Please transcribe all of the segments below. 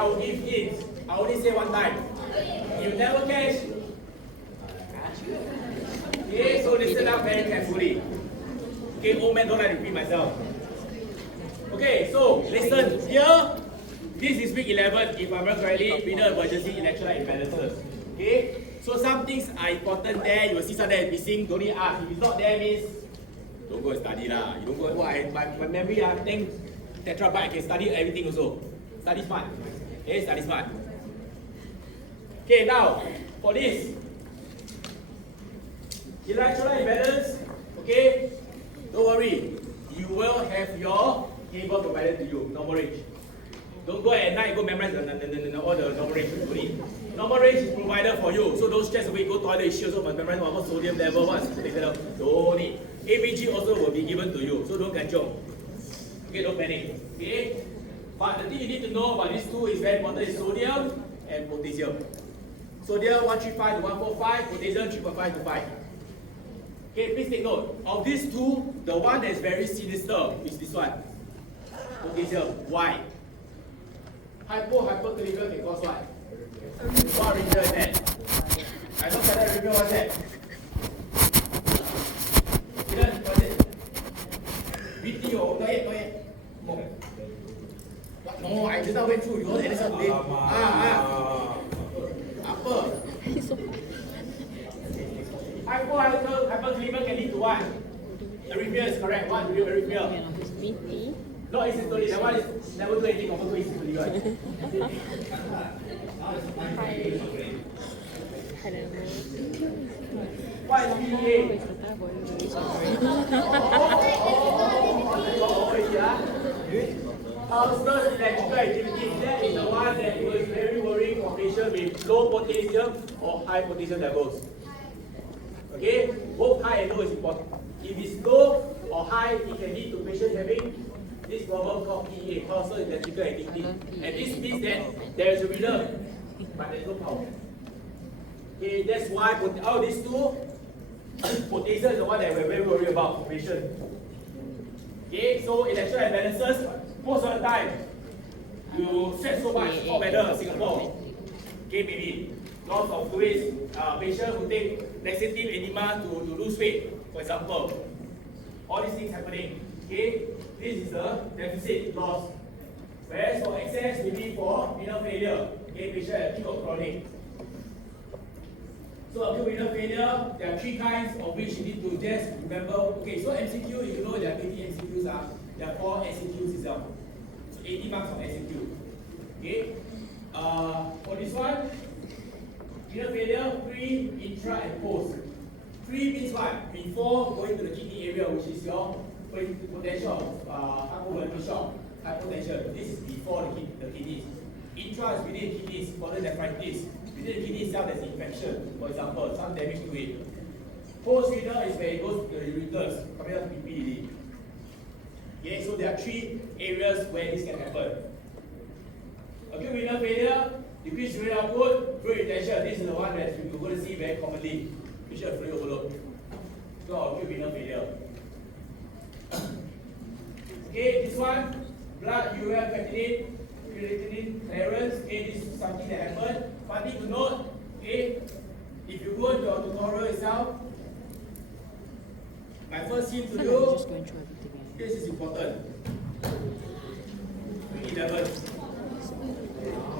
I will give hints. I only say one time. You never catch. Okay, so listen up very carefully. Okay, old man, don't I repeat myself. Okay, so listen here. This is week 11, if I remember correctly, winner emergency electrolyte imbalances. Okay, so some things are important there. You will see something that is missing. Don't need ask. If it's not there, means don't go and study lah. You don't go. My memory, I think tetrabyte I can study everything also. Study smart. Okay, study smart. Okay, now for this electrolyte imbalance. Okay, don't worry. You will have your table provided to you. Normal range. Don't go at night, go memorize all the normal range. Normal range is provided for you. So don't stress away, go toilet, you also must memorize what sodium level, what's level. Don't need. ABG also will be given to you. So don't kanchong. Okay, don't panic. Okay? But the thing you need to know about these two is very important is sodium and potassium. Sodium 135 to 145, potassium 3.5 to 5. Okay, please take note. Of these two, the one that is very sinister is this one. Potassium. Why? Hyperkalemia can cause what? What arrhythmia is that? I don't know that arrhythmia, what's that? What's it? VT or not yet. No, I just went through. You know that something. Apa? Hyperkalemia can lead to what? Arrhythmia is correct. What arrhythmia? VT. No, it's systolic. That one is never do anything. Confirm is systolic. What is PEA? Ulcerous electrical activity. That is the one that was very worrying for patients with low potassium or high potassium levels. Okay, both high and low is important. If it's low or high, it can lead to patients having this problem called PEA, ulcerous electrical activity. And this means that there is a rhythm, but there is no power. Okay, that's why out of these two, potassium is the one that we're very worried about for patients. Okay, so electrolyte imbalances, most of the time, you sweat so much, hot weather, Singapore. Okay, maybe lots of fluids, patients who take laxative enema to lose weight, for example. All these things happening. Okay, this is the deficit loss. Whereas for excess, maybe for renal failure. Okay, patient acute or chronic. So acute renal failure, there are three kinds of which you need to just remember. Okay, so MCQ, if you know there are 20 MCQs, there are 4 SCQs itself. So 80 marks of MCQ. Okay. For this one, renal failure, pre, intra, and post. Pre means what? Before going to the kidney area, which is your potential hypovolemic shock, hypotension. This is before the kidneys. Intra is within the kidneys, polynephritis. Within the kidney itself, there's infection, for example, some damage to it. Post-renal is where it goes to the ureters, coming out to PPD. Okay, so there are three areas where this can happen. Acute renal failure, decreased urine output, fluid retention. This is the one that you're going to see very commonly. Visual fluid overload. So acute renal failure. Okay, this one, blood urea creatinine clearance. Okay, this is something that happened. One thing to note, okay, if you go to your tutorial itself, my first hint to you, this is important. 11.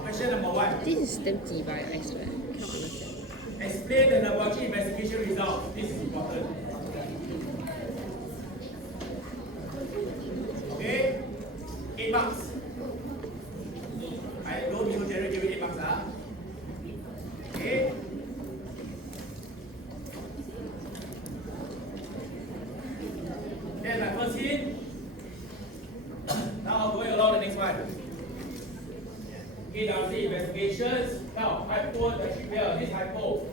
Question number 1. This is damn jibai, I swear. Cannot understand. Explain the laboratory investigation results. This is important. Okay? 8 marks. I know Visual General give it 8 marks. Okay? Then my first hint. Now going along the next one. Okay, now the investigations. Now, hyponatremia, this hypo.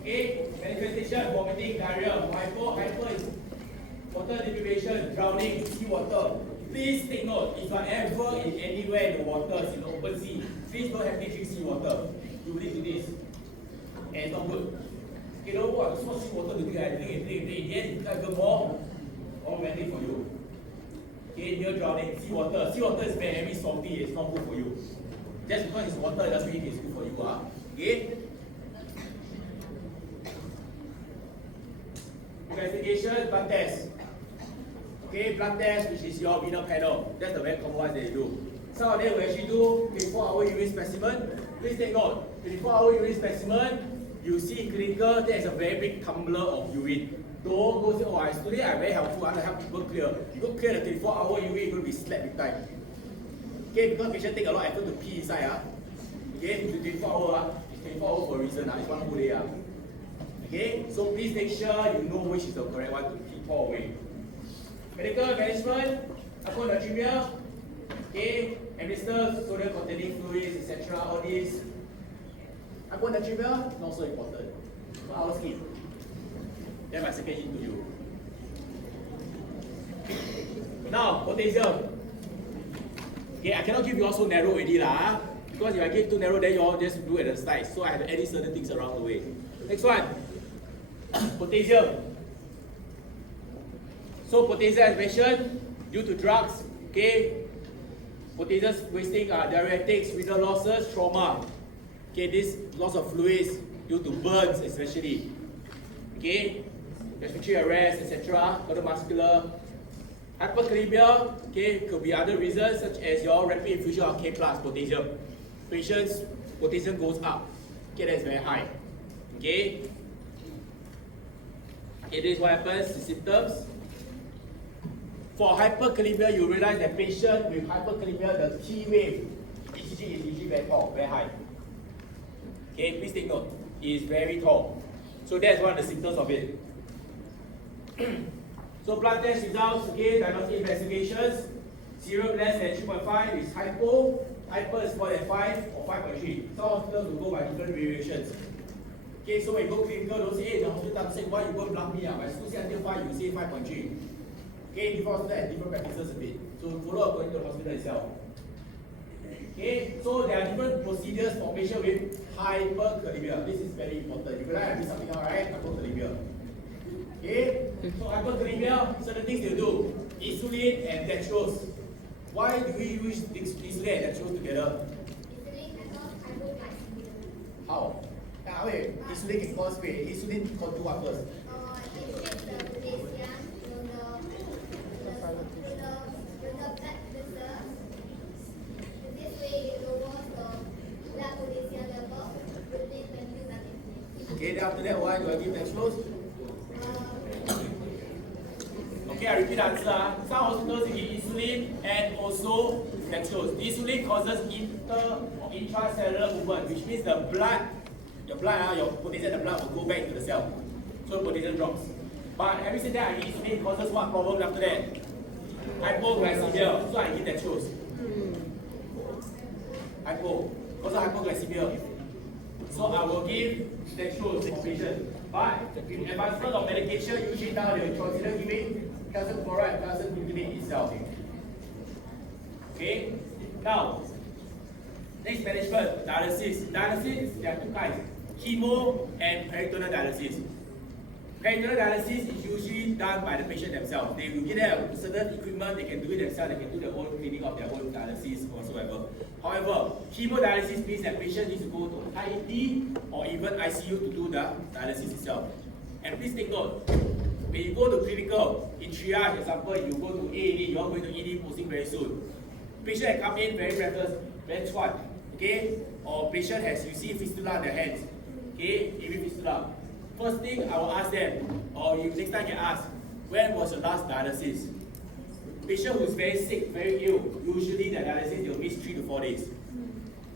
Okay, manifestation, vomiting, diarrhea. Hypo is water deprivation, drowning, sea water. Please take note, if you are ever in anywhere in the waters, in the open sea, please don't have to drink sea water. You will lead to this. And it's not good. You know what? So much sea water to drink, I drink. In the end, it's even more traumatic for you. Okay, near drowning, sea water. Sea water is very salty, it's not good for you. Just because it's water doesn't mean it's good for you. Okay? Investigation, blood test. Okay, blood test, which is your renal panel. That's the very common one that you do. Some of them will actually do 24-hour urine specimen. Please take note, 24-hour urine specimen, you see clinical, there's a very big tumbler of urine. Don't go say, oh, today I'm very helpful, I want to help people clear. You go clear the 24-hour urine, you're going to be slapped big time. Okay, because patient take a lot of effort to pee inside. Okay, 24 hours, it's 24 hours for a reason, it's one whole day. Okay, so please make sure you know which is the correct one to pee pour away. Medical management, hyponatremia, okay, administer sodium containing fluids, etc. All these. Hyponatremia, not so important. For our skin. Then my second hint to you. Now, potassium. Okay, I cannot give you all so narrow already lah. Because if I give too narrow, then you all just do it at the side. So I have to add certain things around the way. Next one. Potassium. So potassium as mentioned, due to drugs, okay, potassium wasting diuretics, renal losses, trauma. Okay, this loss of fluids due to burns especially. Okay, respiratory arrest, etc. Cardiovascular. Hyperkalemia, okay, could be other reasons such as your rapid infusion of K+ potassium. Patients, potassium goes up. Okay, that's very high. Okay. It is what happens, the symptoms. For hyperkalemia, you realize that patient with hyperkalemia, the T wave ECG is usually very tall, very high. Okay, please take note. It is very tall. So that's one of the symptoms of it. So blood test results, okay, diagnostic investigations. Serum less than 3.5 is hypo. Hyper is more than 5 or 5.3. Some hospitals will go by different variations. Okay, so when you go clinical, don't say, hey, the hospital say, why you go blood me? My school say until 5, you say 5.3. Okay, different hospitals have different practices a bit. So follow according to the hospital itself. Okay, so there are different procedures for patients with hyperkalemia. This is very important. You realize I did something out, right? Hyperkalemia. Okay, so hyperkalemia, certain things they do. Insulin and dextrose. Why do we use insulin and dextrose together? How? Wait, insulin can cause pain. Insulin can do what first? Okay, then after that, why do I give dextrose? Okay, I repeat the answer. Some hospitals give insulin and also dextrose. Insulin causes inter or intracellular movement, which means the blood, your potassium in the blood will go back into the cell. So the potassium drops. But having said that, I give insulin causes what problem after that? Hypoglycemia. So I give dextrose. Causes hypoglycemia. So I will give dextrose for patients. But in advancement of medication, usually now they will consider giving calcium chloride, calcium gluconate itself. Okay? Now, next management, dialysis. Dialysis, there are two kinds, chemo and peritoneal dialysis. Peritoneal dialysis is usually done by the patient themselves. They will get a certain equipment, they can do it themselves, they can do their own cleaning of their own dialysis whatsoever. However, chemodialysis means that patient needs to go to IED or even ICU to do the dialysis itself. And please take note, when you go to clinical, in triage, example, you go to A&E, you are going to ED posting very soon. Patient has come in very breathless, very chuan, okay? Or patient has received fistula in their hands, okay? AV fistula. First thing I will ask them, or you next time you can ask, when was your last dialysis? Patient who is very sick, very ill, usually the dialysis they'll miss 3 to 4 days.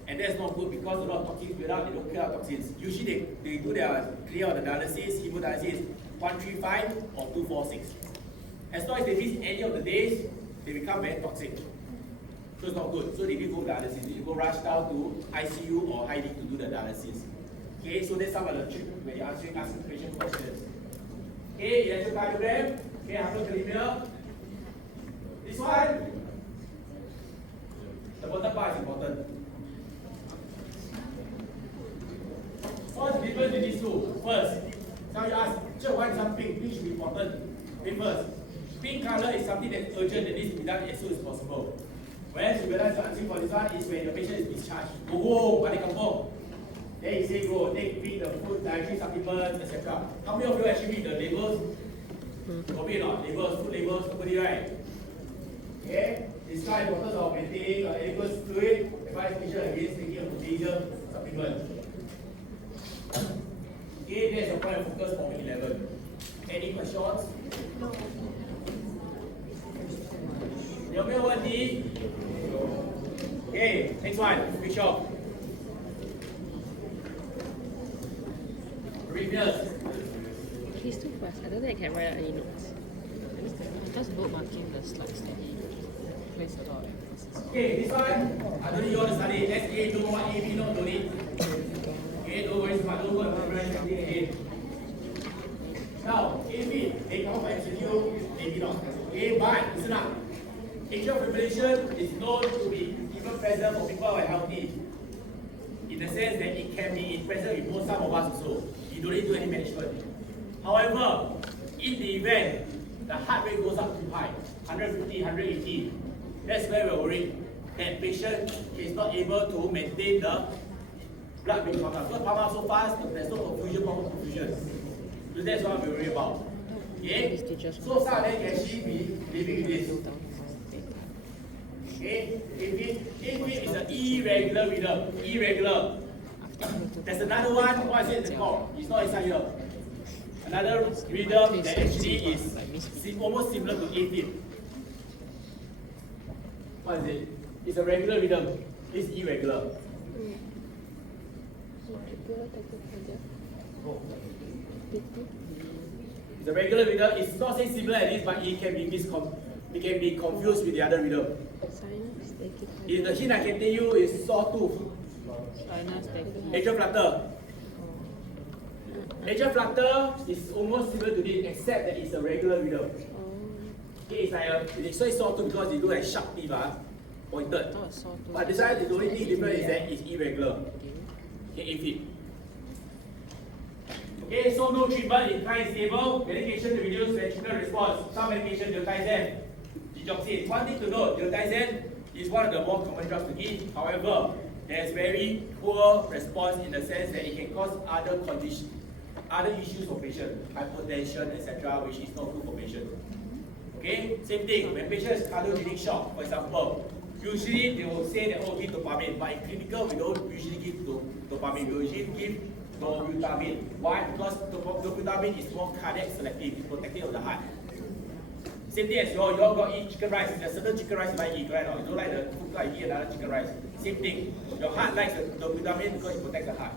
And that's not good because a lot of toxins build up, they don't clear out toxins. Usually they do their clear out the dialysis, hemodialysis 135 or 246. As long as they miss any of the days, they become very toxic. So it's not good. So they need to go dialysis. They need to go rush down to ICU or IED to do the dialysis. Okay, so that's some of the tricks when you're asking patient questions. Okay, electrocardiogram. Okay, hyperkalemia. This one, the bottom part is important. What's the difference in these two? First, now you ask, sure, why some pink? Pink should be important. Okay, first, pink color is something that's urgent that needs to be done as soon as possible. When you realize the answer for this one is when the patient is discharged. Go, balik kampung. Then he say go, read the food, dietary supplements, etc. How many of you actually read the labels? Copy or not? Labels, food labels, nobody, right? Okay? Describe the importance of maintaining adequate fluid. Advise patient against taking a potassium supplement. Okay, there's your point of focus for 11. Any questions? No. 有没有问题 Okay, next one, Bishop. Reviewers. He's too fast. I don't think I can write out any notes. Just bookmarking the slides that he placed a lot of emphasis. Okay, this one, I don't need you all to study. SA, don't want AB, no, don't need. Okay, don't worry, smart, don't go and memorize something again. Now, AB, they come for MCQ, AB not. Okay, but listen up. Atrial fibrillation is known to be even present for people who are healthy. In the sense that it can be present with most some of us also. You don't need to do any management. However, in the event the heart rate goes up too high, 150, 180, that's where we're worried that patient is not able to maintain the blood being pumped up. Because pump up so fast, there's no perfusion, proper perfusion. So that's what we're worried about. Okay? So some of them can actually be living with this. Okay? If it is an irregular rhythm, irregular. There's another one, what is it called? It's not inside here. Another rhythm that actually is almost similar to AFib. What is it? It's a regular rhythm. It's irregular. It's a regular rhythm. It's not saying similar as this, but it can be confused with the other rhythm. The hint I can tell you is sawtooth. Atrial flutter. Atrial flutter is almost similar to this, except that it's a regular rhythm. Okay, it's like so it's sawtooth because it looks like sharp teeth, pointed. But this one, the only thing different is that it's irregular. Okay, AFib. Okay, so no treatment is quite stable. Medication to reduce ventricular response. Some medication diltiazem, digoxin. One thing to note, diltiazem is one of the more common drugs to give. However, there's very poor response in the sense that it can cause other conditions, other issues for patient, hypertension, etc., which is not good for patient. Okay, same thing. When patient is cardiogenic shock, for example, usually they will say that give dopamine, but in clinical we don't usually give dopamine. We usually give dobutamine. Why? Because dobutamine is more cardiac selective, it's protective of the heart. Same thing as you all got eat chicken rice. There's certain chicken rice you like eat, right? You don't like the food, you eat another chicken rice. Same thing. Your heart likes the dobutamine because it protects the heart.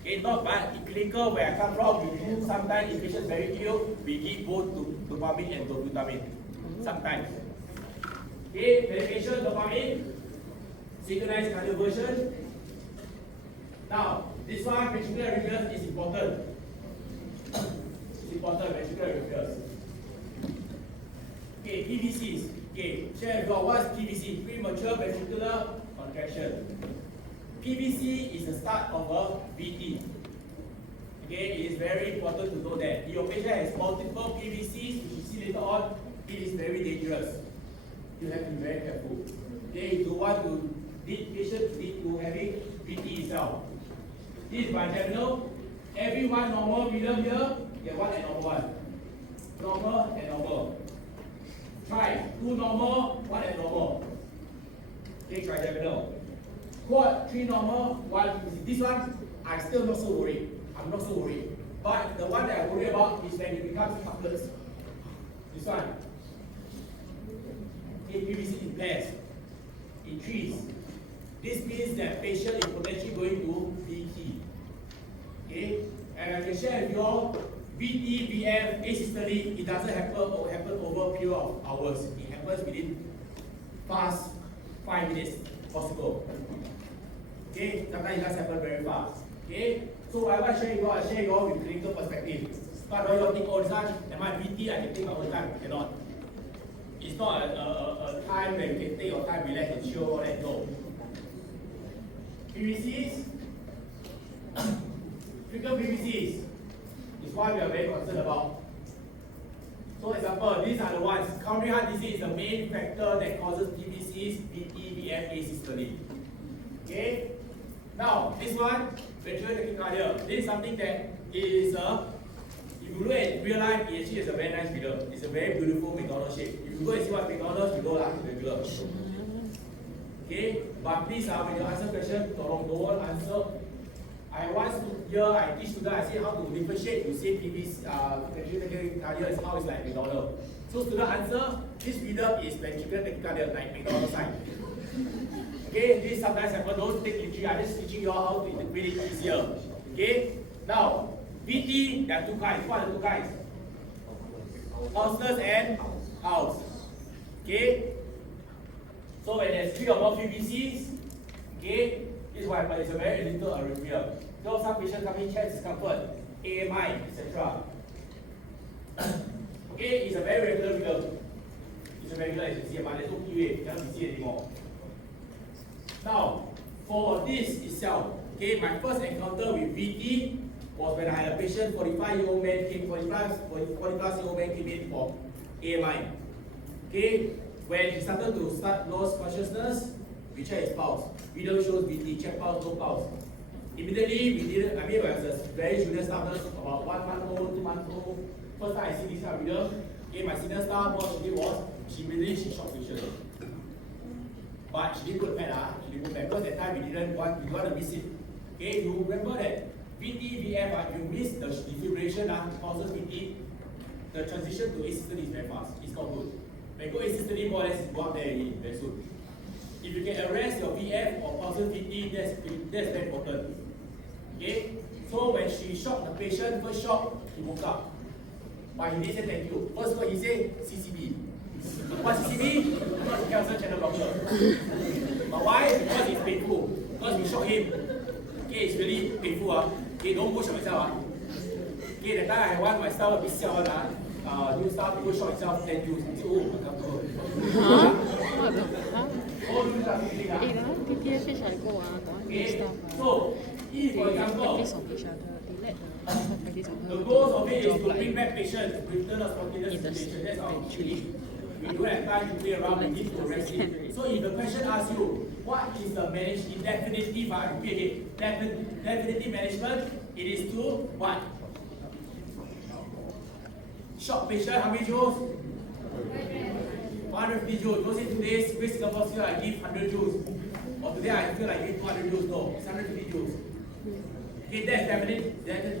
Okay, not bad. In clinical, where I come from, we do sometimes if patients very ill, we give both dopamine and dobutamine. Sometimes. Okay, medication, dopamine, synchronized cardioversion. Now, this one, ventricular arrhythmias is important. It's important, ventricular arrhythmias. Okay, PVCs. Okay, share with you what's PVC? Premature ventricular contraction. PVC is the start of a VT. Okay, it is very important to know that. If your patient has multiple PVCs, which you see later on, it is very dangerous. You have to be very careful. Okay, you don't want to lead patient to having VT itself. This is bigeminal. Every one normal rhythm here, get one abnormal one. Normal and normal. Try 2 normal, 1 abnormal. Okay, trigeminal. Quad 3 normal, 1 PVC. This one, I'm still not so worried. I'm not so worried. But the one that I worry about is when it becomes couplets. This one. Okay, PVC in pairs, in trees. This means that patient is potentially going to VT. Okay, and I can share with you all. VT, VF, asystole, it doesn't happen or happen over a period of hours. It happens within fast 5 minutes possible. Okay, sometimes it does happen very fast. Okay, so whatever I share you all with clinical perspective. But when you think, oh, this one, am I VT? I can take my own time. Cannot. It's not a time where you can take your time, relax and chill, let go. PVCs, frequent PVCs. Is why we are very concerned about. So example, these are the ones. Coronary heart disease is the main factor that causes PVCs, VT, VF, asystole. Okay? Now, this one, ventricular tachycardia. This is something that is if you look at real life, it actually is a very nice figure. It's a very beautiful McDonald's shape. If you go and see what McDonald's, you go like regular. Okay? But please, when you answer question, don't answer. I once here I teach students, I say how to differentiate. You say PVC, ventricular tachycardia is how it's like McDonald's. So student answer, this reader is ventricular tachycardia, like McDonald's sign. Okay, this sometimes happen, don't take literally, I'm just teaching you how to interpret it easier. Okay, now, VT, there are two kinds. What are the two kinds? Pulseless and pulse. Okay, so when there's 3 or more PVCs, okay, this is what happens. It's a very little arrhythmia. So some patients come in, chest discomfort, AMI, etc. Okay, it's a very regular figure. It's a regular, as you see, but there's no PUA, you cannot see anymore. Now, for this itself, okay, my first encounter with VT was when I had a patient, 45-year-old man came, 40-plus-year-old man came in for AMI. Okay, when he started to lose consciousness, we check his pulse. Video shows VT, check pulse, no pulse. Immediately, we didn't, I mean, when I was a very junior staff nurse, about 1 month old, 2 months old, first time I see this kind of video, okay, my senior staff, what she did was, she shocked patient. But she didn't put pad, she didn't put pad, because that time we didn't want to miss it. Okay, you remember that VT, VF, you miss the defibrillation, pulses VT, the transition to asystole is very fast, it's not good. When you go asystole, more or less, go up there again, very soon. If you can arrest your VF or pulses VT, that's very important. Okay, so when she shocked the patient, first shock, he woke up. But he didn't say thank you. First word he said, CCB. What CCB? Not cancer channel blocker. But why? Because it's painful. Because we shocked him. Okay, it's really painful. Okay, don't push myself. Okay, that time I want my staff to be siao. New staff, people shock itself, thank you. Say, oh, uncomfortable. Huh? What the fuck? Oh, you start feeling. TTFH I go Okay, stuff. so, if for example, Practice on each other. They let the staff practice on her. the goal of it is to Job bring back patients with return of spontaneous sedation. That's our key. We don't have time to play around, we need to rest it. So if the question asks you, what is the definitive, definitive management? It is to what? Shock patient, how many joules? 150 joules. Don't say today's Great Singapore Seal, I give 100 joules. Or today I feel like give 200 joules. No, it's 150 joules. Okay, that's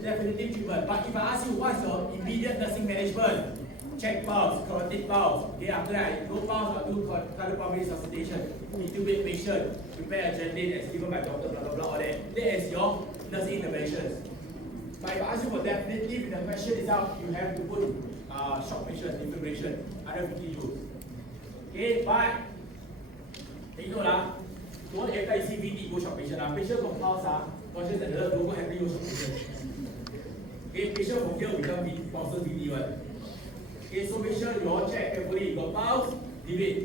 definitive treatment. But if I ask you what's your immediate nursing management, check pulse, carotid pulse. Okay, after that, no pulse, I'll do cardiopulmonary resuscitation. Intubate patient, prepare adrenaline as given by doctor, blah blah blah, all that. That is your nursing interventions. But if I ask you for definitive in the question itself, you have to put shock patient, defibrillation, 150 joules. Okay, but you know don't every time you see VT go shock patient. Patient from pulse, conscious and alert, don't go happy go shock patient. Okay, patient from here become pulses VT one. Okay, so make sure you all check carefully. You got pulse, leave it.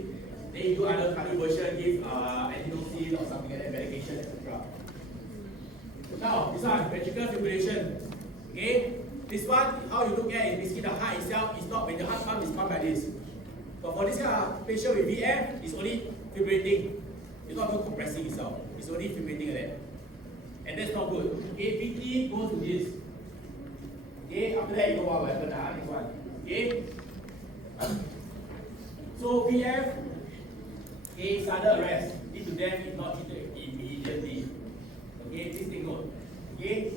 Then you do other cardioversion, give antidote or something like that, medication, etc. Now, this one, ventricular fibrillation. Okay, this one, how you look at it, basically the heart itself is not, when the heart pump is pumped like this. But for this kind of patient with VF, it's only fibrillating. It's not even compressing itself. It's only fibrillating like that. And that's not good. Okay, VT goes to this. Okay, after that you know what will happen. Next one. Okay. So VF, okay, sudden arrest. Lead to death if not treated immediately. Okay, please take note. Okay.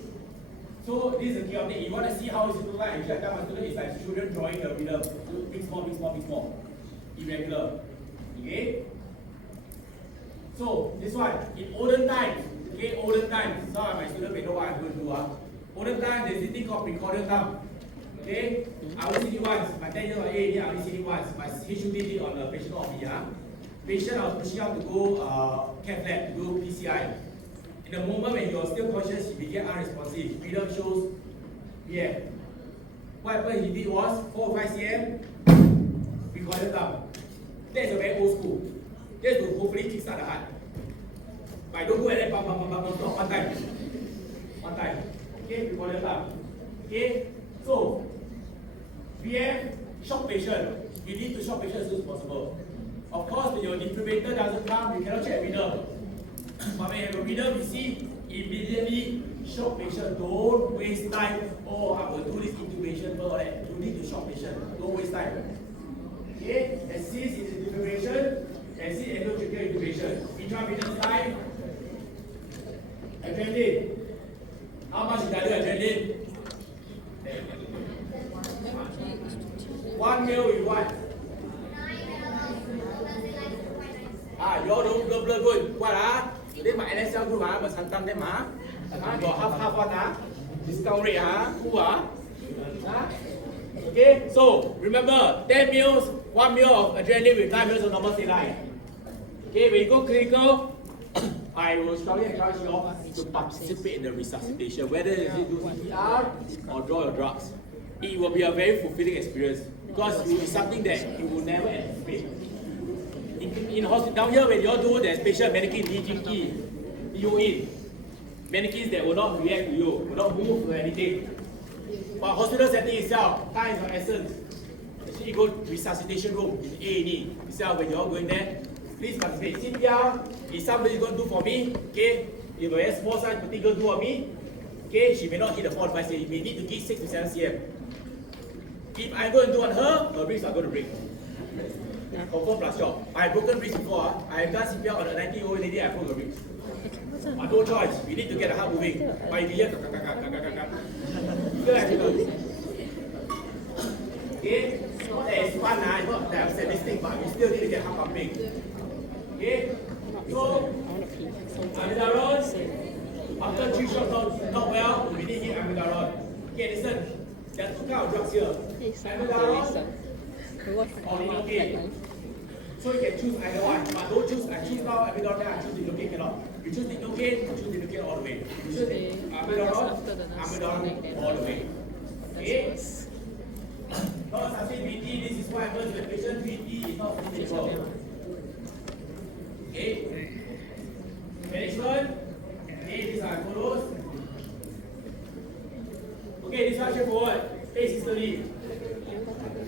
So this is the key of it. You want to see how it's look like. Usually I tell my students it's like children drawing a rhythm. Big small, big small, big small. Irregular. Okay. So this one, in olden times, okay, olden times, so my students may know what I'm going to do. Olden times, there's this thing called precordial thumb. Okay, I only see it once. My 10 years of age, I only see it once. My HUD did on the patient of me. Patient, I was pushing out to go cath lab to do PCI. In the moment when you're still conscious, he became unresponsive. Freedom shows VF. What happened he did was 4 or 5 cm, precordial thumb. That's a very old school. That's to hopefully kickstart the heart. But don't go at that pump, stop one time. One time. Okay, precordial thumb. Okay, so VF, shock patient, you need to shock patient as soon as possible. Of course, when your defibrillator doesn't come, you cannot check rhythm. But when you have a rhythm, you see immediately shock patient. Don't waste time. Oh, I will do this intubation for that. You need to shock patient. Don't waste time. Okay? Assist in defibrillation. Assist endotracheal intubation. Intravenous time. Adrenaline. How much is the adrenaline? 1 ml with what? You all don't blur good. What This my NSL group but sometimes them got half one discount rate Okay, so remember 10 mils, 1 ml of adrenaline with 9 mils of normal saline. Okay, when you go clinical, I will strongly encourage you all to participate in the resuscitation, whether you do CPR or draw your drugs. It will be a very fulfilling experience because it will be something that you will never anticipate. In hospital down here, when you all do, there's patient mannequin, you in mannequins that will not react to you, will not move or anything. But hospital setting itself, time is of essence. Actually, you go to resuscitation room in A&E itself when you all going there. Please participate. CPR is somebody going to do for me. Okay, if a small size particle do on me, okay, she may not hit the 45 cm. You may need to get 6 to 7 cm. If I go and do on her ribs are going to break. Confirm plus shock. I have broken ribs before. I have done CPR on a 90-year-old lady. I broke her ribs. But no choice. We need to get the heart moving. But if you hear you have to go. Okay, that is fun. It's not that sadistic, but we still need to get heart pumping. Okay, so amiodarone. After 3 shots not well, we need to hit amiodarone. Okay, listen. There are 2 kinds of drugs here. Amiodarone or lidocaine. So you can choose either one, but don't choose. I choose now amiodarone. I choose lidocaine. Cannot. You choose lidocaine, you choose lidocaine all the way. You choose amiodarone all the way. Okay. Not sustained VT. This is what happens when patient VT is not sustainable. Okay. Management. Okay, these are follows. Okay, this one straightforward. Asystole.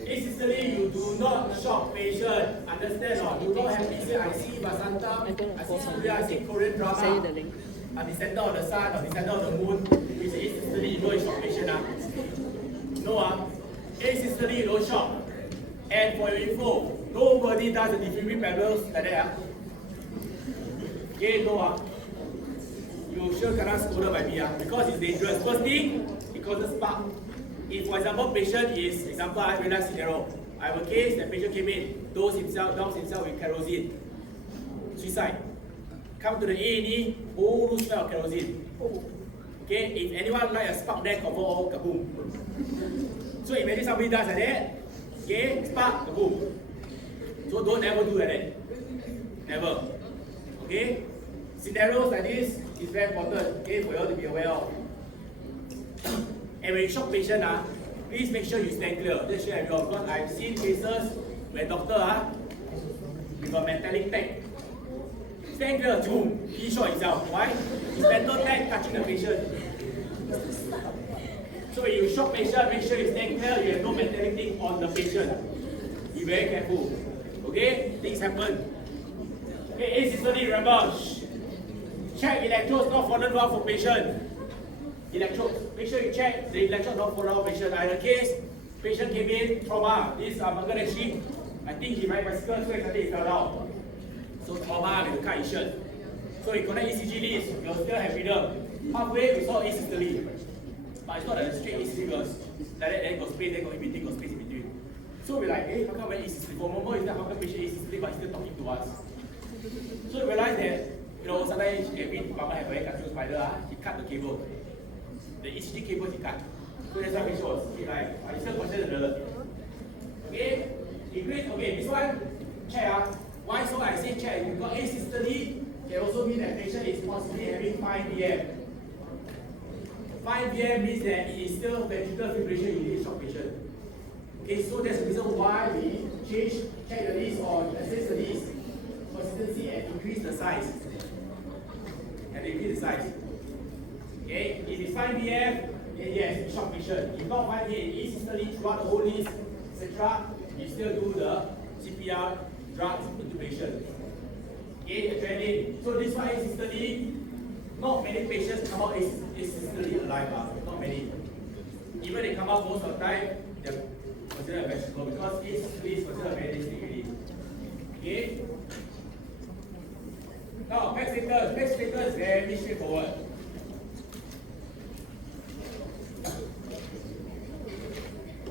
Asystole, you do not shock patient. Understand or do not have PCIC, but sometimes I see Korea, I see Korean drama. At the center of the sun, or the center of the moon, which is asystole, you go and shock patient. No, asystole, you don't shock. And for your info, nobody does the defibrillator pedals like that. Okay, no. You sure cannot scolded by me because it's dangerous. First thing, it causes spark. If, for example, patient is, example, I have a scenario. I have a case, the patient came in, downs himself with kerosene. Suicide. Come to the A&E, whole smell of kerosene. Okay, if anyone like a spark there, confirm all kaboom. So imagine somebody does like that, okay, spark, kaboom. So don't ever do like that. Never. Okay? Scenarios like this is very important, okay, for you all to be aware of. And when you shock patient, please make sure you stand clear. Just share everyone because I've seen cases where doctor with a metallic tag. Stand clear, boom, he shot himself. Why? His metal tag touching the patient. So when you shock patient, make sure you stand clear, you have no metallic thing on the patient. Be very careful. Okay? Things happen. Okay, asystole, remember, check electrodes not fallen well for patient. Electrodes, make sure you check the electrodes not fallen well for patient. I had a case, patient came in, trauma. This Bangladeshi, I think he ride bicycle, so I think he fell down. So trauma, we cut his shirt. So we connect ECG leads, we still have rhythm. Halfway, we saw asystole. But it's not a straight ECG because like that, then got space, then got in between, got space in between. So we're like, hey, how come when asystole? For a moment, is that how come patient asystole, but he's still talking to us? So we realized that, sometimes every department have a very confused spider, he cut the cable. The ECG cable he cut. So that's why patient was like, I still consider the alert. Okay? Okay, this one, check. Why so I say check? Because asystole can also mean that patient is possibly having 5 VM. 5 VM means that it is still ventricular fibrillation in this shock patient. Okay, so that's the reason why we check the list or assess the list. Consistency and increase the size. Okay, if it's 5 VM, then yes, shock patient. If not 5 VM, asystole throughout the whole list, etc., you still do the CPR drug intubation. Okay, adrenaline. So this one is systole. Not many patients come out is systole alive. Not many. Even they come out most of the time, they're considered a vegetable because it's considered a very sticky. Okay? Now, PEG status. PEG status is very straightforward.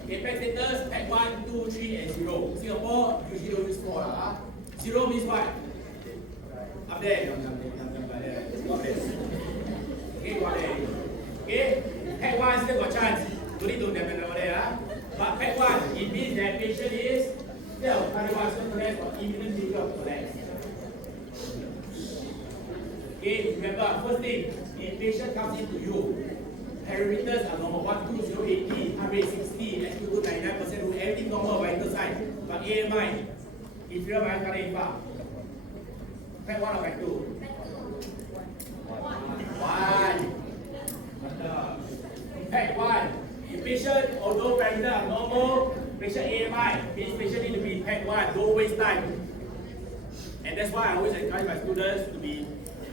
Okay, PEG status, PEG 1, 2, 3, and 0. Singapore usually don't use 4. 0 means what? Up there. Okay, go there. Okay? PEG 1 still got chance. Don't need to over there. But PEG 1, it means that patient is still cardiovascular collapse or imminent danger of collapse. Okay, remember, first thing, if patient comes into you, parameters are normal, 120, 80, 160, SpO2 99%, everything normal, vital sign. But AMI, inferior myocardial infarct. PEG 1 or PEG 2? 1. PEG 1. If patient, although parameters are normal, patient AMI, means patient need to be PEG 1, don't waste time. And that's why I always encourage my students to be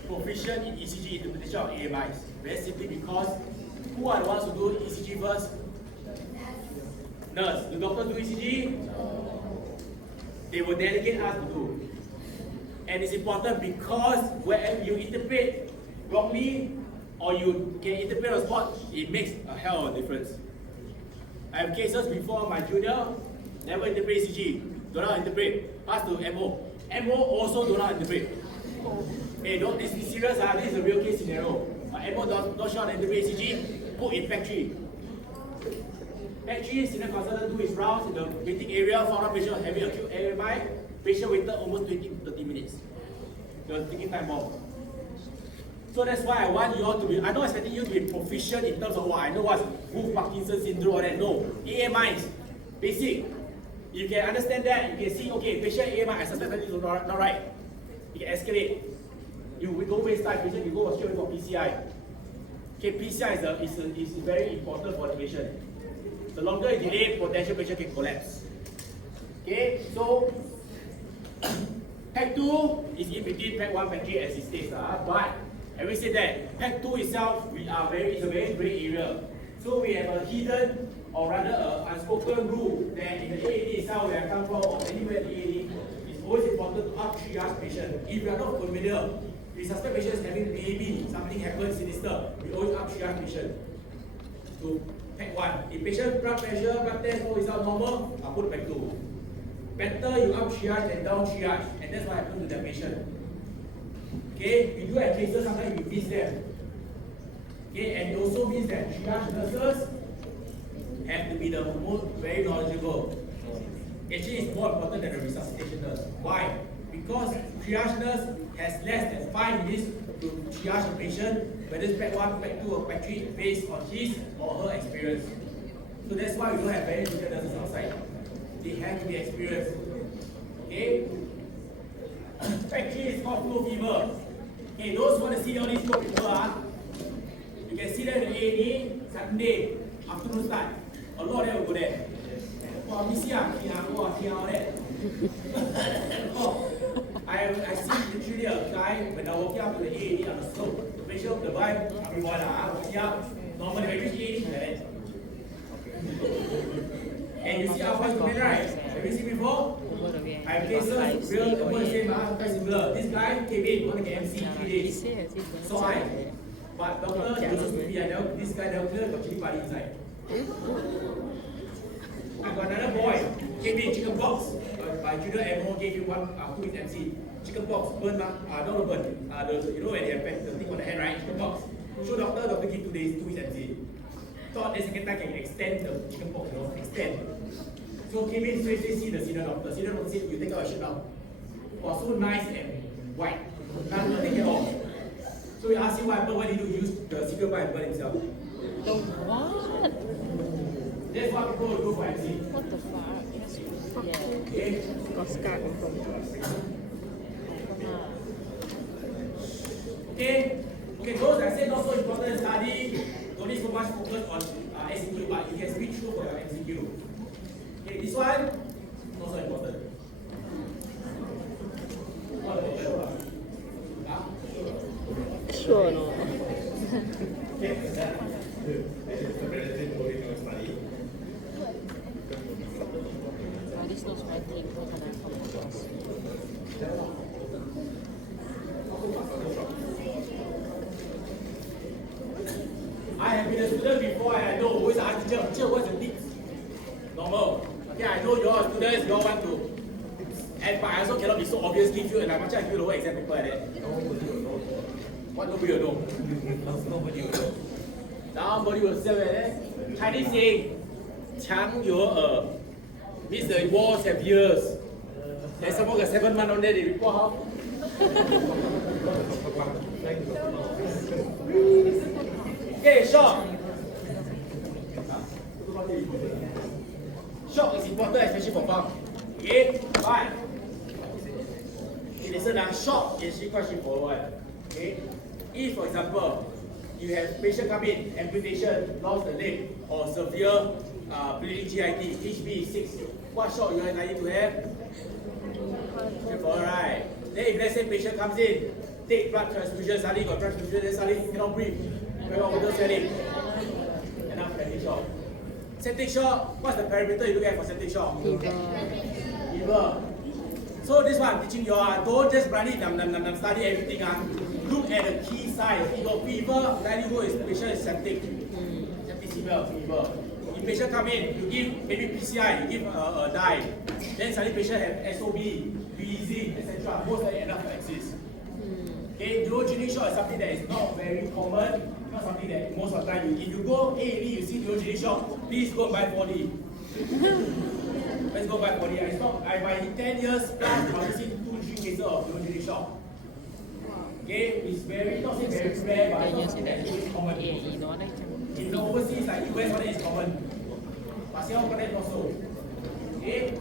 proficient in ECG interpretation of AMIs. Very simply because who are the ones who do ECG first? Nurse. The doctor do ECG? They will delegate us to do. And it's important because wherever you interpret wrongly or you can interpret on the spot, it makes a hell of a difference. I have cases before my junior never interpret ECG, do not interpret, pass to MO. MO also do not interpret. Hey, don't, this is serious, this is a real case scenario. MO don't show an interpret ECG, put in factory. Factory, senior consultant do his rounds in the waiting area, found out patient having acute AMI, patient waited almost 20 to 30 minutes. They were taking time off. So that's why I want you all to be, I'm not expecting you to be proficient in terms of what I know what's Wolff Parkinson syndrome or that. No, AMIs, basic. You can understand that, you can see, okay, patient AMI, I suspect that is not right. You can escalate. You don't waste time, patient, you go straight for PCI. Okay, PCI is very important for the patient. The longer you delay, potential patient can collapse. Okay, so PEG 2 is in between PEG 1, PEG 3 as it states. But having said that, PEG 2 itself, it's a very gray area. So we have a hidden or rather an unspoken rule that in the AED itself, where I come from or anywhere in the AED, it's always important to up triage patient. If you are not familiar, we suspect patients having maybe something happens sinister, we always up triage patient to PEG 1. If patient blood pressure, blood test, no result normal, I'll put PEG 2. Better you up triage than down triage, and that's what happened to that patient. Okay, we do have cases sometimes we miss them. Okay, and it also means that triage nurses have to be the most very knowledgeable. Actually, it's more important than the resuscitation nurse. Why? Because triage nurse has less than 5 minutes to triage a patient, whether it's PEG 1, PEG 2, or PEG 3, based on his or her experience. So that's why we don't have very junior nurses outside. They have to be experienced. Okay? PEG 3 is called flu fever. Okay, those who want to see all these flu fever, you can see them in A&E Sunday afternoon start. A lot of them will go there. Oh, I see all that. I see literally a guy when I walking up to the A&E on the slope. The patient, the vibe, everyone walking up. Normally when you reach A&E, like that. And you see our voice command, right? Have you seen before? I have cases, real, the same, very similar. This guy came in, want to get MC 3 days. So I. But doctor, this guy never clear, got chili padi inside. I got another boy, came in, chicken pox. My junior MO gave him 2 weeks MC. Chicken pox, burn, not burn. You know when they have the thing on the hand, right? Chicken pox. Show doctor give 2 days, 2 weeks MC. Thought the second time can extend the chicken pox, extend. So came in, straight see the senior doctor. Senior doctor said, you take out your shirt now. Oh, so nice and white. Now you take it off. So we asked him what happened, why did you use the secret pipe and burn himself? What? That's what people will do for MC. What the fuck? Yeah. Okay. Got scarred from Okay, those I said not so important study, don't need so much focus on SQ, but you can switch through for your MCQ. Okay, this This one, not so important. Not important. Sure or not? This looks my thing. I have been a student before and I know always ask teacher, what's the tips? Normal. Okay, I know you all are students, you all want to. And but I also cannot be so obvious give you and I'm actually I give the whole exam paper like that. What nobody will know? Nobody will know. Nobody will say that. Chinese saying, 墙有耳 means the walls have ears. There's someone got 7 months on there, they report how? Okay, shock. Shock is important, especially for pump. Okay, fine. Okay, listen now, shock is quite straightforward. Okay, if for example, you have patient come in, amputation, lost the leg, or severe bleeding GIT, HB is 6. What shock you are likely to have? Alright. Then if let's say patient comes in, take blood transfusion, suddenly got transfusion, then suddenly cannot breathe. Very water swelling. Enough septic shock. Septic shock, what's the parameter you look at for septic shock? Fever. So this one, teaching you all, don't just blindly study everything. Look at the key signs. If you got fever, likely go is patient is septic. Septicemia, fever. If patient come in, you give maybe PCI, you give a dye. Then suddenly patient have SOB, wheezing, etc. Most likely enough to exist. Okay, neurogenic shock is something that is not very common, not something that most of the time if you go A&E, you see neurogenic shock, please go buy 4D. Let's go buy 4D. I by 10 years plus, I will see 2-3 cases of neurogenic shock. Okay, it's very, not say very rare, but it's not something that is common. In the overseas, like US, one is common. But Singapore, not so. Okay?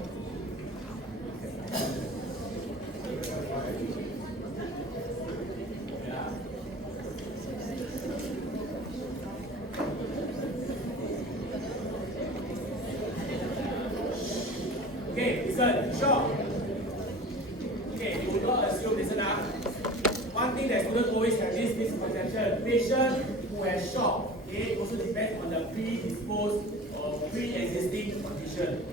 Okay, listen, shock. Okay, you will not assume, listen up. One thing that students always have this misconception. Patient who has shock, okay, also depends on the predisposed or pre-existing condition.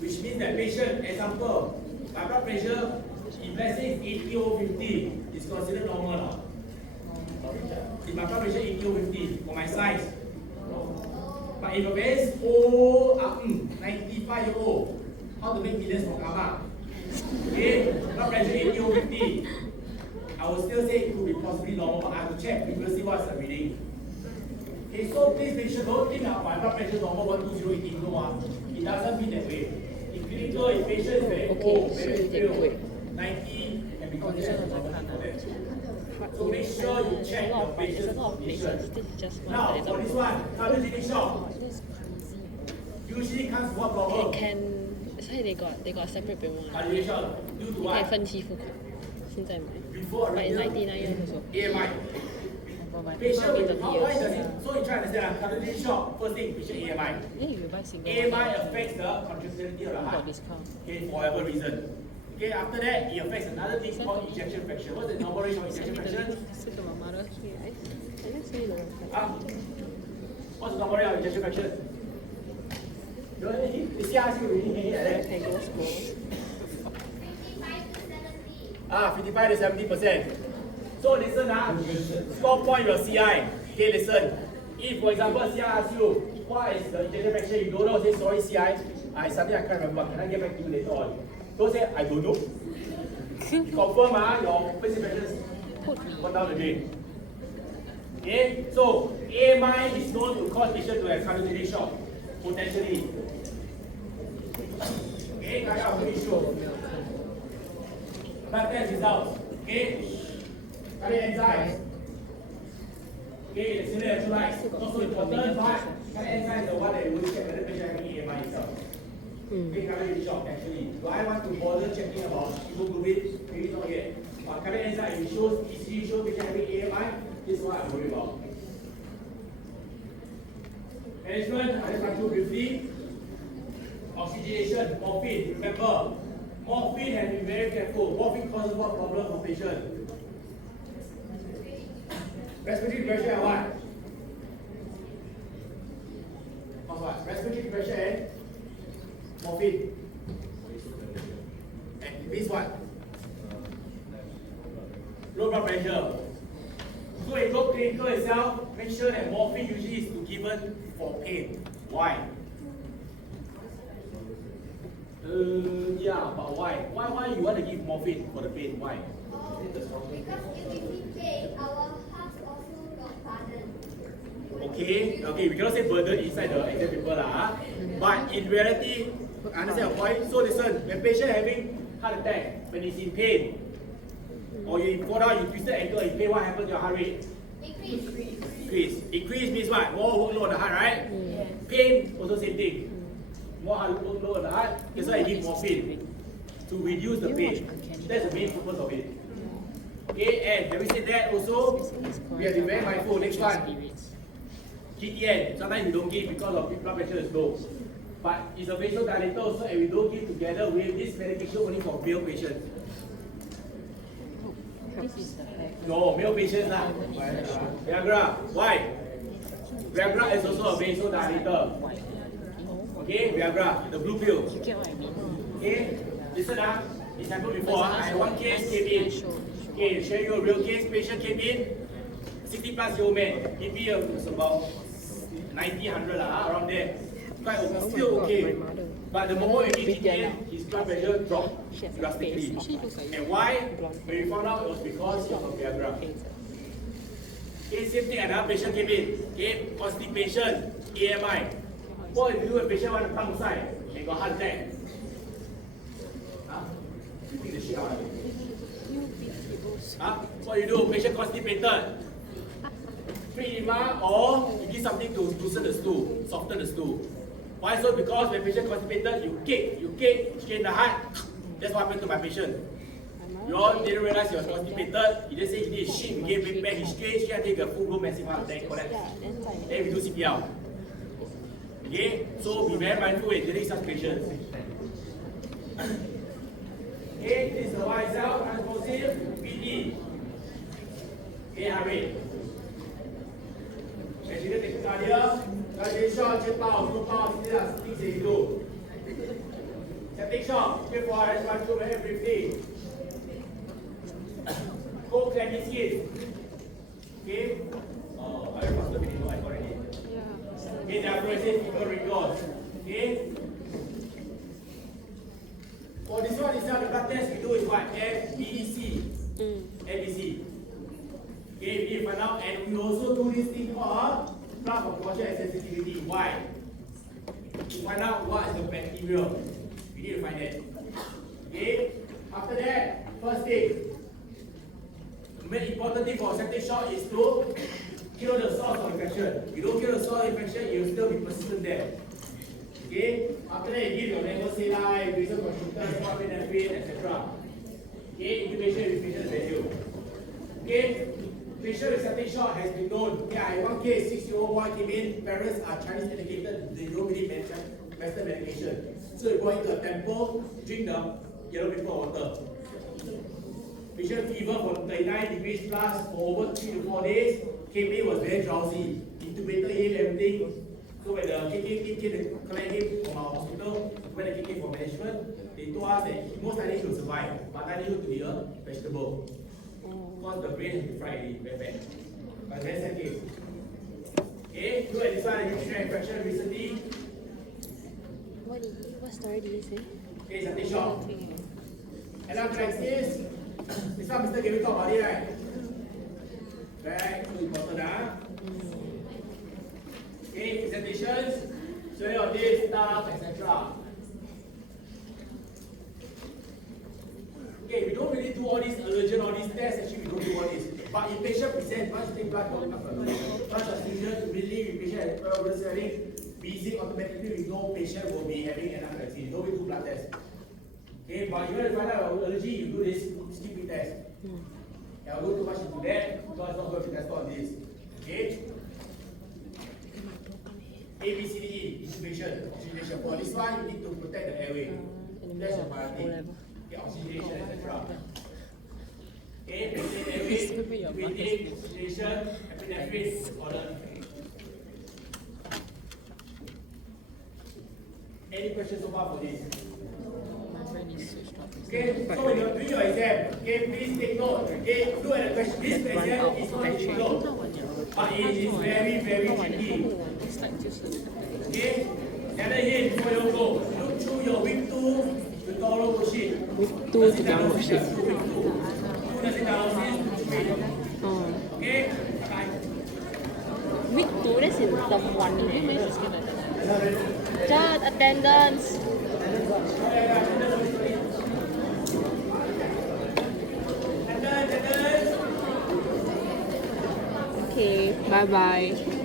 Which means that patient, example, my blood pressure, if let's say it's 80 over 50, is considered normal now. If my blood pressure is 80 over 50 for my size. But if a very old, 95-year-old, how to make millions for karma? Okay, blood pressure 80 over 50. I will still say it could be possibly normal, but I have to check previously what's the reading. Okay, so please make sure don't think my blood pressure normal 120 80 no. It doesn't mean that way. In clinical, if patient is very old, very frail, 90 can be considered as normal for that. So make sure you check your patient's condition. Now, for this one, cardiogenic shock. Usually comes with what problem? That's why they got separate payment. Cardiogenic shock due to 你可以 what? 分期付款，现在买。 Before But in 99 years also. AMI. Patient with how why does it? So you try to understand cardiogenic shock. First thing, patient AMI. Then if you buy single, AMI affects the contractility of the got heart. discount. Okay, for whatever reason. Okay, after that, it affects another thing called ejection fraction. What's the normal ratio of ejection fraction? Say to my mother, I just say the What's the normal rate of ejection fraction? You see, ask you really like that. Peggle score. 55 to 70%. So listen, score point your CI. Okay, listen. If for example CI asks you what is the ejection fraction, you don't know, say sorry CI, something I can't remember. Can I get back to you later on? Don't say I don't know. Confirm your basic fractions gone down the drain. Okay, so AMI is known to cause patient to have cardiogenic shock potentially. Okay, I will show. Blood test results. Okay, cardiac enzymes. Okay, the cellular electrolytes also important, but cardiac enzyme is the one that you will check whether patient having AMI itself. Okay, cardiac shock actually. Do I want to bother checking about hemoglobin? Maybe not yet. But cardiac enzyme, if it shows ECG shows patient having AMI, this is what I'm worried about. Management, I just want to briefly. Oxygenation, morphine. Remember, morphine has to be very careful. Morphine causes what problem for patient? Respiratory pressure and what? Cause what? Respiratory pressure and morphine. And it means what? Low blood pressure. So in go clinical itself, make sure that morphine usually is to given for pain. Why? Yeah, but why? Why you want to give morphine for the pain? Why? Because if we pain, our heart also got burden. Okay, we cannot say burden inside the exam paper lah. But in reality, understand your point? So listen, when patient having heart attack, when he's in pain, or you fall down, you twisted ankle, in pain, what happens to your heart rate? Increase. Increase means what? More workload on the heart, right? Yes. Pain, also same thing. More workload on the heart, that's why I give morphine. To reduce the pain. That's the main purpose of it. Okay, and having said that also, we have to be very mindful. Next one. GTN, sometimes we don't give because of blood pressure is low. But it's a vasodilator also, and we don't give together with this medication only for male patients. This is the fact. No, male patients lah. Viagra, why? Viagra is also a vasodilator. Okay, Viagra, the blue pill. You get what I mean? Okay, listen it's happened before. I had one case came in. Okay, share you a real case. Patient came in, 60+ man. BP was about 90, 100 around there. Quite okay, still okay. But the moment we give GTN, his blood pressure dropped drastically. And why? When we found out it was because he was on Viagra. Okay, same thing, another patient came in. Okay, constipation, AMI. What if you do a patient want to come inside and got heart attack? Huh? You think the shit out of it? Huh? What you do? Patient constipated. Free enema or you give something to loosen the stool, soften the stool. Why so? Because when patient constipated, you kick, strain the heart. That's what happened to my patient. You all didn't realize he was constipated. He just said he did shit, we gave him back, he strained, and take a full-blown massive heart attack, collapse. Then we do CPR. Okay? So be very mindful when dealing such patients. Okay, this is the Y cell, unresponsive, PT. Okay, heart rate. Consider tachycardia, cardiac shock, check power, full power, things that you do. Septic shock, check for RS1 through very briefly. Cold clammy skin. Okay? Oh, I must have been I already. Okay, the abrasive fever wrinkles. Okay? For this one itself, the blood test we do is what? FBC. FBC. Okay, we need to find out, and we also do this thing called blood proportion and sensitivity. Why? To find out what is the bacteria. We need to find that. Okay? After that, first thing, the most important thing for septic shock is to kill the source of infection. If you don't kill the source of infection, it will still be persistent there. Okay? After that, you give your levoceti, reason for shooters, norepinephrine, etc. Okay? Intubation with patient value. Okay? Patient with septic shock has been known. Okay, I have one case, 6-year-old boy came in, parents are Chinese educated, they don't really mention Western medication. So you go into a temple, drink the yellow paper water. Patient fever for 39 degrees plus for over 3 to 4 days. Came in, was very drowsy. Intubated him, everything. So when the KK team came to collect him from our hospital, when the KK for management, they told us that most likely he will survive, but likely to be a vegetable. Because the brain has been fried already, very bad. But very sad case. Okay, look at this one, urinary infection recently. What story did you say? Okay, septic shock. Anaphylaxis. This one Mr. Gavin talk about it, right? Right, so important, Okay, presentations, showing of this, stuff, etc. Okay, we don't really do all these allergen, all these tests, actually we don't do all this. But if patient presents, once take blood transfusion, immediately if patient has 12 blood swelling, wheezing, automatically we know patient will be having anaphylaxis. No, we do blood test. Okay, but if you want to find out about allergy, you do this skipping test. I'll go too much into that because it's not going to be tested on this. Okay? ABCDE, intubation, oxygenation. For this one, you need to protect the airway. That's your priority. Okay, oxygenation, etc. Okay, protect airway, breathing, oxygenation, epinephrine, order. Any questions so far for this? My friend is so strong. Okay, so when you're doing your exam, okay, please take note. Okay, look at the question. This exam is not difficult, but it is very, very tricky. Okay, another hint before you go. Look through your week 2 tutorial worksheet. Week 2 tutorial worksheet. Do the analysis, read. Oh. Okay, bye. Week 2, that's in term 1. Chad, attendance. Okay, bye bye.